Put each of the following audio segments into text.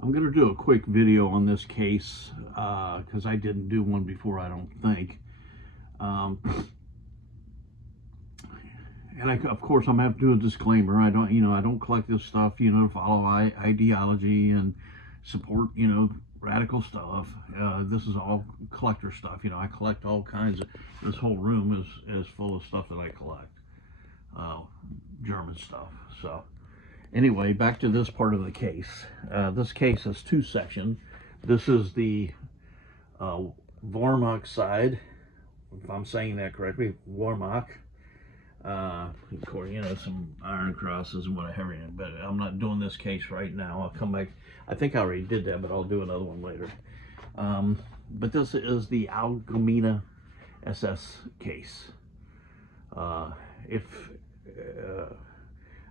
I'm going to do a quick video on this case because I didn't do one before, I don't think. Um, and of course, I'm going to have to do a disclaimer. I don't collect this stuff, to follow ideology and support, radical stuff. This is all collector stuff. I collect all kinds of. This whole room is full of stuff that I collect, German stuff. So. Anyway, back to this part of the case. This case has two sections. This is the Warmach side, if I'm saying that correctly, Warmach. Of course, some iron crosses and whatever, but I'm not doing this case right now. I'll come back. I think I already did that, but I'll do another one later. But this is the Algamine SS case.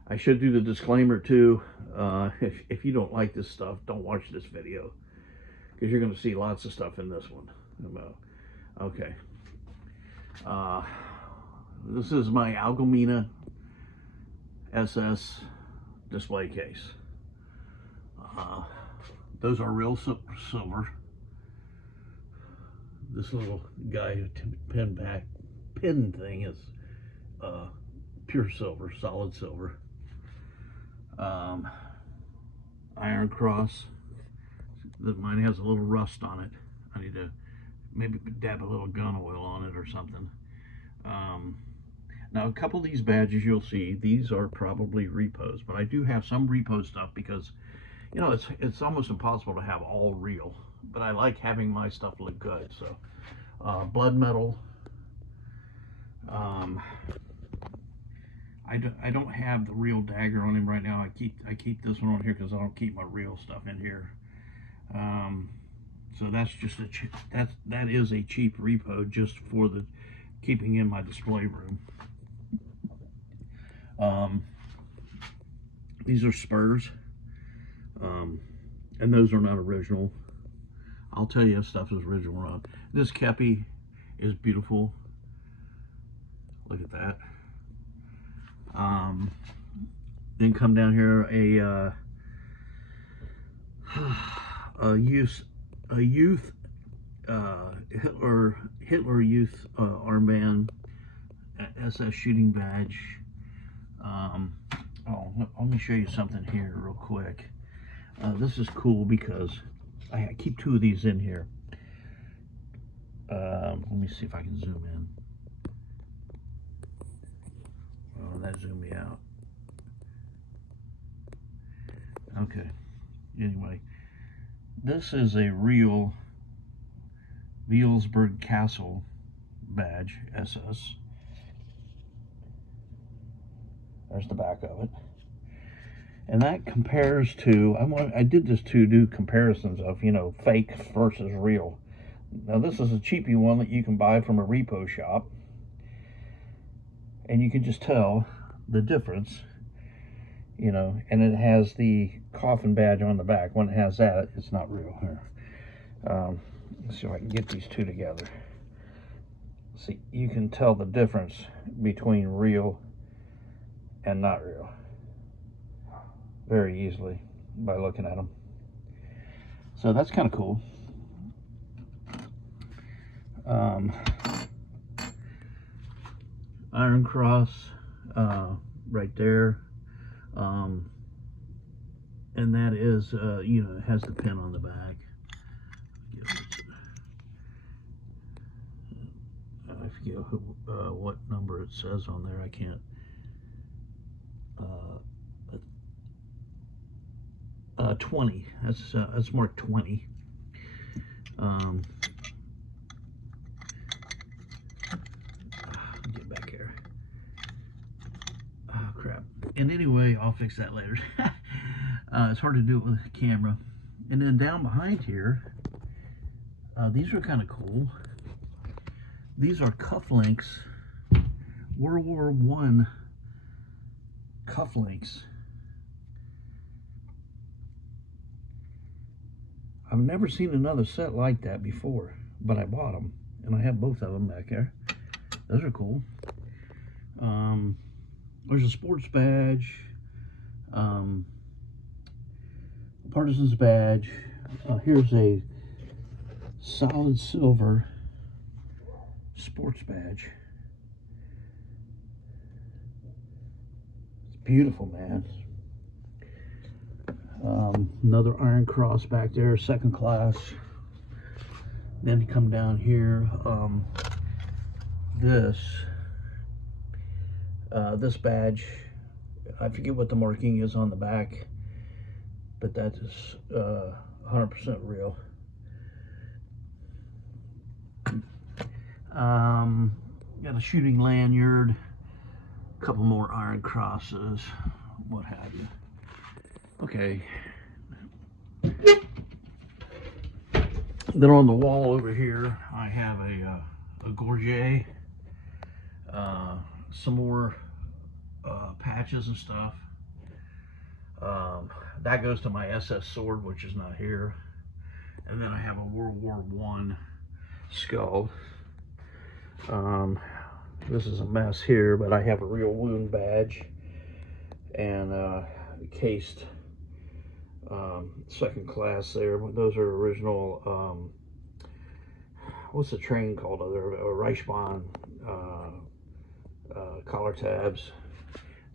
I should do the disclaimer too. If you don't like this stuff, don't watch this video, because you're going to see lots of stuff in this one. Okay. This is my Algamine SS display case. Those are real silver. This little guy pin thing is pure silver, solid silver. Iron cross. Mine has a little rust on it. I need to maybe dab a little gun oil on it or something. Now a couple of these badges you'll see, these are probably repos, but I do have some repo stuff because it's almost impossible to have all real, but I like having my stuff look good. So blood metal. I don't have the real dagger on him right now. I keep this one on here because I don't keep my real stuff in here. So that's just that is a cheap repo just for the keeping in my display room. These are spurs, and those are not original. I'll tell you if stuff is original or not. This kepi is beautiful. Look at that. Then come down here a youth Hitler youth armband, SS shooting badge. Let me show you something here real quick. This is cool because I keep two of these in here. Let me see if I can zoom in. Oh, that zoomed me out. Okay. Anyway, this is a real Wielsburg Castle badge, SS. There's the back of it. And that compares to, I did this to do comparisons of, fake versus real. Now this is a cheapy one that you can buy from a repo shop. And you can just tell the difference, and it has the coffin badge on the back. When it has that, it's not real. Here. Let's see if I can get these two together. See, you can tell the difference between real and not real very easily by looking at them. So that's kind of cool. Iron cross right there, and that is it has the pin on the back. I forget what number it says on there. I can't. 20. That's marked 20. Get back here. Oh crap. And anyway, I'll fix that later. It's hard to do it with a camera. And then down behind here, these are kind of cool. These are cufflinks, World War I cufflinks. I've never seen another set like that before, but I bought them, and I have both of them back there. Those are cool. There's a sports badge. Partisan's badge. Here's a solid silver sports badge. It's beautiful, man. Another Iron Cross back there, second class. Then you come down here. This badge, I forget what the marking is on the back, but that is 100% real. Got a shooting lanyard, a couple more Iron Crosses, what have you. Okay. Then on the wall over here, I have a Gorget, some more patches and stuff. That goes to my SS sword, which is not here. And then I have a World War I skull. This is a mess here, but I have a real wound badge and cased second class there. Those are original, what's the train called? Reichsbahn collar tabs.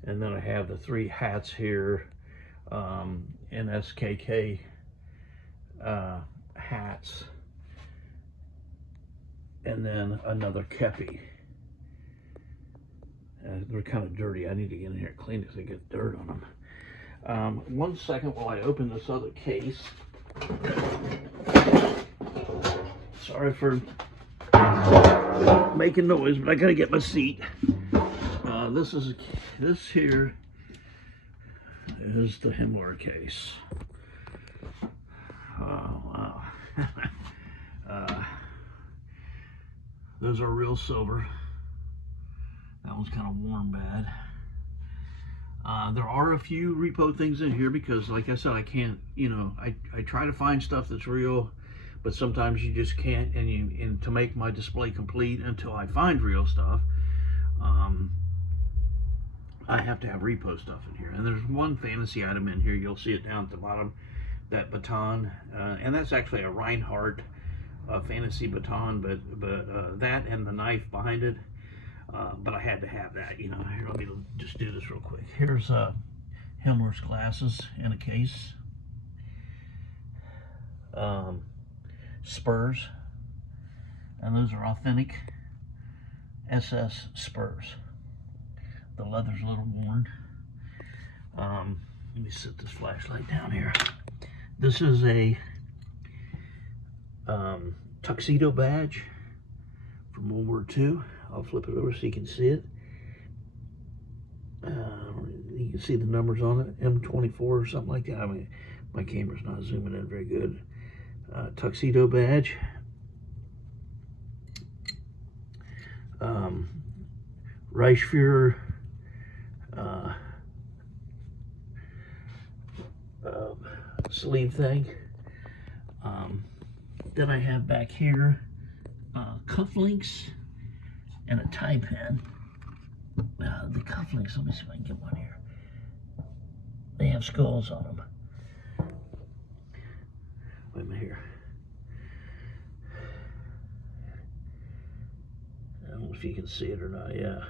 And then I have the 3 hats here, NSKK hats, and then another kepi. They're kind of dirty. I need to get in here and clean because I get dirt on them. 1 second while I open this other case. Sorry for making noise, but I gotta get my seat. This here is the Himmler case. Oh wow. Those are real silver. That one's kind of worn bad. There are a few repo things in here because, like I said, I can't, I try to find stuff that's real, but sometimes you just can't, and to make my display complete until I find real stuff, I have to have repo stuff in here. And there's one fantasy item in here, you'll see it down at the bottom, that baton, and that's actually a Reinhardt fantasy baton, but that and the knife behind it, but I had to have that, Here, let me just do this real quick. Here's Himmler's glasses in a case. Spurs, and those are authentic SS Spurs. The leather's a little worn. Let me set this flashlight down here. This is a tuxedo badge from World War II. I'll flip it over so you can see it. You can see the numbers on it, M24 or something like that. I mean, my camera's not zooming in very good. Tuxedo badge. Reichsführer sleeve thing. Then I have back here cufflinks and a tie pin. The cufflinks, let me see if I can get one here. They have skulls on them. Wait a minute here. I don't know if you can see it or not, yeah.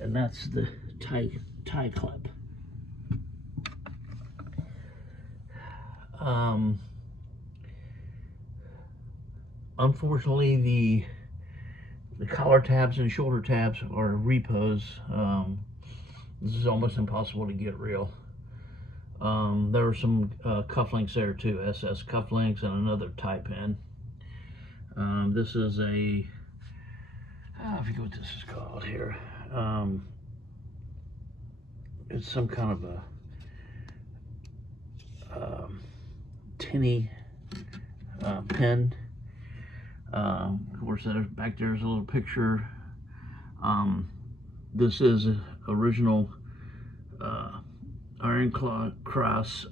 And that's the tie clip. Unfortunately, the collar tabs and shoulder tabs are repos. This is almost impossible to get real. There were some cufflinks there too, SS cufflinks and another tie pin. This is a, I forget what this is called here. It's some kind of a tinny pen. Of course, back there's a little picture. This is original Iron Cross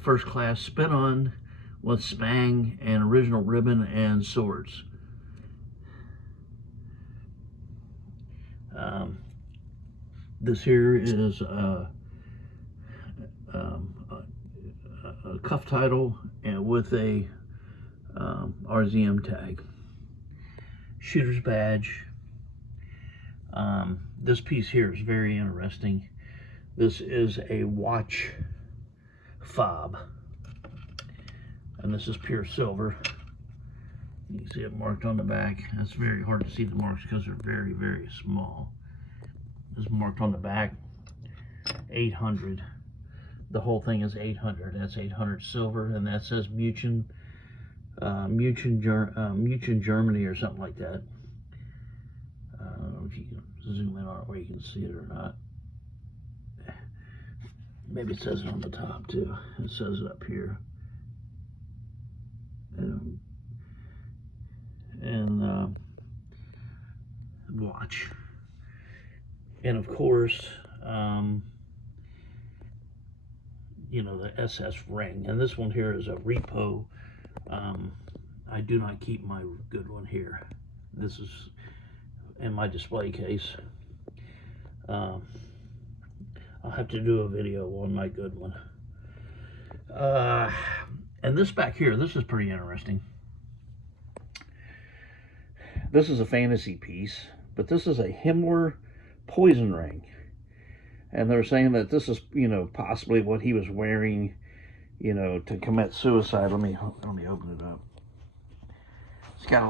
first class spin on with spang and original ribbon and swords. This here is a cuff title and with a RZM tag. Shooter's badge. This piece here is very interesting. This is a watch fob, and this is pure silver. You can see it marked on the back. It's very hard to see the marks because they're very, very small. It's marked on the back 800. The whole thing is 800. That's 800 silver, and that says München, Germany, or something like that. I don't know if you can zoom in on it where you can see it or not. Maybe it says it on the top too. It says it up here. And watch. And of course, you know, the SS ring. And this one here is a repo. I do not keep my good one here. This is in my display case. I'll have to do a video on my good one. And this back here, this is pretty interesting. This is a fantasy piece, but this is a Himmler poison ring. And they're saying that this is, you know, possibly what he was wearing, you know, to commit suicide. Let me open it up. It's got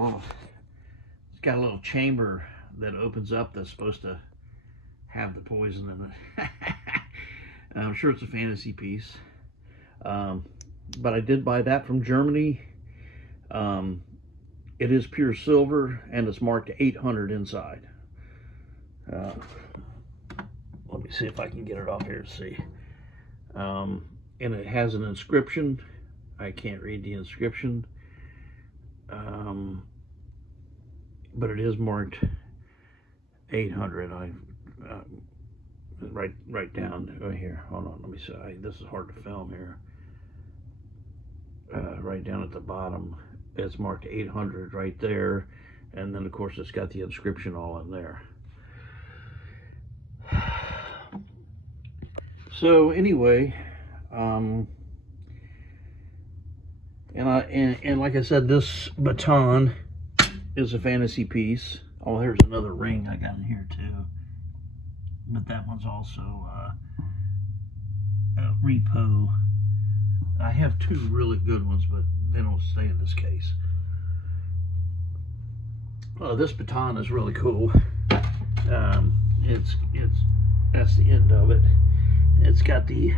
a little chamber that opens up that's supposed to have the poison in it. I'm sure it's a fantasy piece. But I did buy that from Germany. It is pure silver, and it's marked 800 inside. Let me see if I can get it off here to see. And it has an inscription. I can't read the inscription. But it is marked 800. Right down right here. Hold on, let me see. This is hard to film here. Right down at the bottom, it's marked 800 right there, and then of course it's got the inscription all in there. So anyway, and like I said, this baton is a fantasy piece. Oh, here's another ring I got in here too, but that one's also a repo. I have two really good ones, but they don't stay in this case. This baton is really cool. That's the end of it. It's got the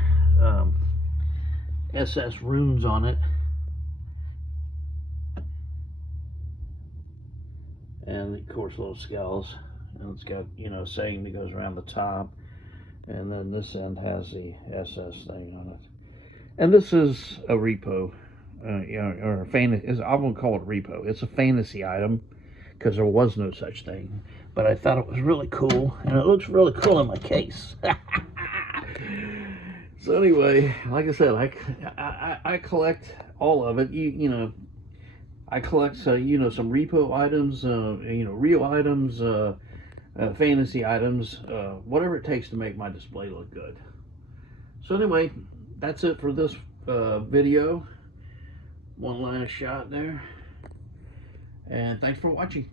SS runes on it, and of course little skulls, and it's got, you know, saying that goes around the top, and then this end has the SS thing on it. And this is a repo, you know, or a fantasy. I won't call it a repo. It's a fantasy item because there was no such thing. But I thought it was really cool, and it looks really cool in my case. So anyway, like I said, I collect all of it. You know, I collect you know, some repo items, you know, real items, fantasy items, whatever it takes to make my display look good. So anyway, that's it for this video. One last shot there, and thanks for watching.